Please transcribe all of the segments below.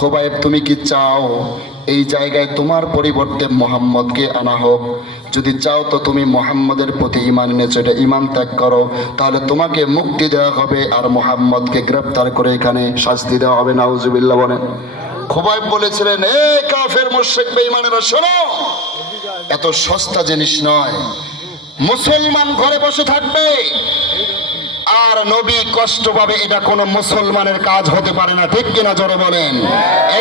খোবাইব, তুমি কি চাও এই জায়গায় তোমার পরিবর্তে মোহাম্মদকে আনা হোক? যদি চাও তো তুমি মোহাম্মদের প্রতি ঈমান এনেছো, এটা ঈমান ত্যাগ করো, তাহলে তোমাকে মুক্তি দেওয়া হবে আর মোহাম্মদকে গ্রেফতার করে এখানে শাস্তি দেওয়া হবে। নাউজুবিল্লাহ বলেন। খোবাইব বলেছিলেন, এ কাফের মুশরিক বেঈমানেরা, শোনো, এত সস্তা জিনিস নয়। মুসলমান ঘরে বসে থাকবে আর নবী কষ্ট পাবে, এটা কোনো মুসলমানের কাজ হতে পারে না। ঠিক কিনা জোরে বলেন।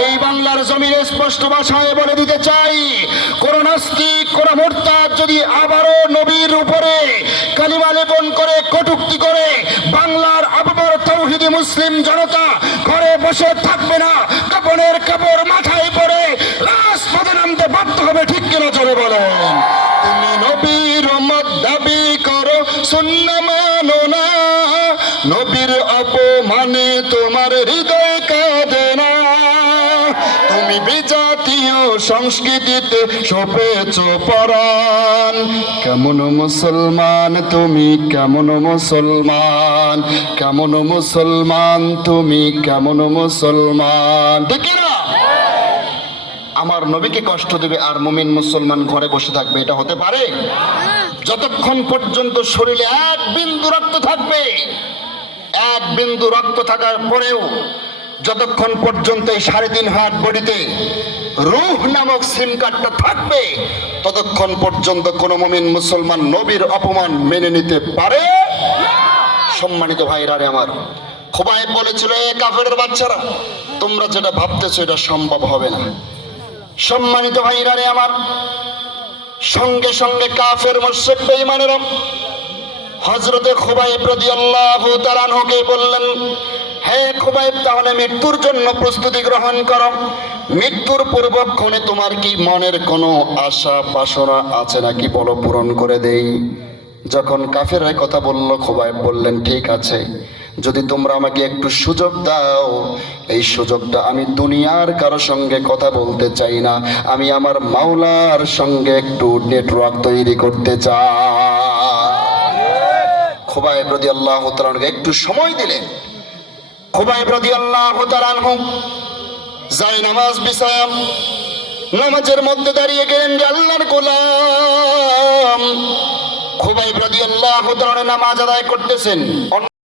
এই বাংলার জমিনে স্পষ্ট ভাষায় বলে দিতে চাই, কোন নাস্তিক, কোন মুরতাদ যদি আবারও নবীর উপরে কালিমা লেপন করে, কটূক্তি করে, বাংলার আবর তৌহিদি মুসলিম জনতা ঘরে বসে থাকবে না, কাপড়ের কাপড় মাথায় পরে রাজপথে নামতে বাধ্য হবে। ঠিক কিনা জোরে বলেন। তুমি নবীর উম্মত দাবি করো, সুন্নাহ মানো না, নবীর অপমানে তোমার হৃদয় কাঁদে না। তুমি বিজাতীয় সংস্কৃতিতে সপেছ পরাণ। কেমন মুসলমান তুমি, কেমন মুসলমান, কেমন মুসলমান তুমি, কেমন মুসলমান। ঠিক না? আমার নবীকে কষ্ট দেবে আর মুমিন মুসলমান ঘরে বসে থাকবে, এটা হতে পারে? যতক্ষণ পর্যন্ত শরীরে এক বিন্দু রক্ত থাকবে, এক বিন্দু রক্ত থাকার পরেও যতক্ষণ পর্যন্ত এই 3.5 হাত বডিতে রূহ নামক সিম কার্ডটা থাকবে, ততক্ষণ পর্যন্ত কোন মুমিন মুসলমান নবীর অপমান মেনে নিতে পারে? সম্মানিত ভাইরা রে আমার, খোবাইব বলেছিল, এ কাফেরের বাচ্চারা, তোমরা যেটা ভাবতেছো এটা সম্ভব হবে না। সম্মানিত ভাইরা রে আমার, সঙ্গে সঙ্গে কাফের মুশরিক বেঈমানেরা হযরতে খোবাইব রাদিয়াল্লাহু তাআলা আনহুকে বললেন, হে খোবাইব, তাহলে মৃত্যুর জন্য প্রস্তুতি গ্রহণ করো। মৃত্যুর পূর্বক্ষণে তোমার কি মনের কোনো আশা বাসনা আছে নাকি, বলো, পূরণ করে দেই। যখন কাফেররা কথা বলল, খোবাইব বললেন, ঠিক আছে, যদি তোমরা আমাকে একটু সুযোগ দাও, এই সুযোগটা আমি দুনিয়ার কারো সঙ্গে কথা বলতে চাই না, আমি আমার মাওলার সঙ্গে একটু নেটওয়ার্ক তৈরি করতে চাই। খোবাইব রাদিয়াল্লাহু তাআলা একটু সময় দিলেন। খোবাইব রাদিয়াল্লাহু তাআলা যাই নামাজ বিছায়া নামাজের মধ্যে দাঁড়িয়ে গেলেন যে আল্লাহর গোলাম। খোবাইব রাদিয়াল্লাহু তাআলা নামাজ আদায় করতেছেন।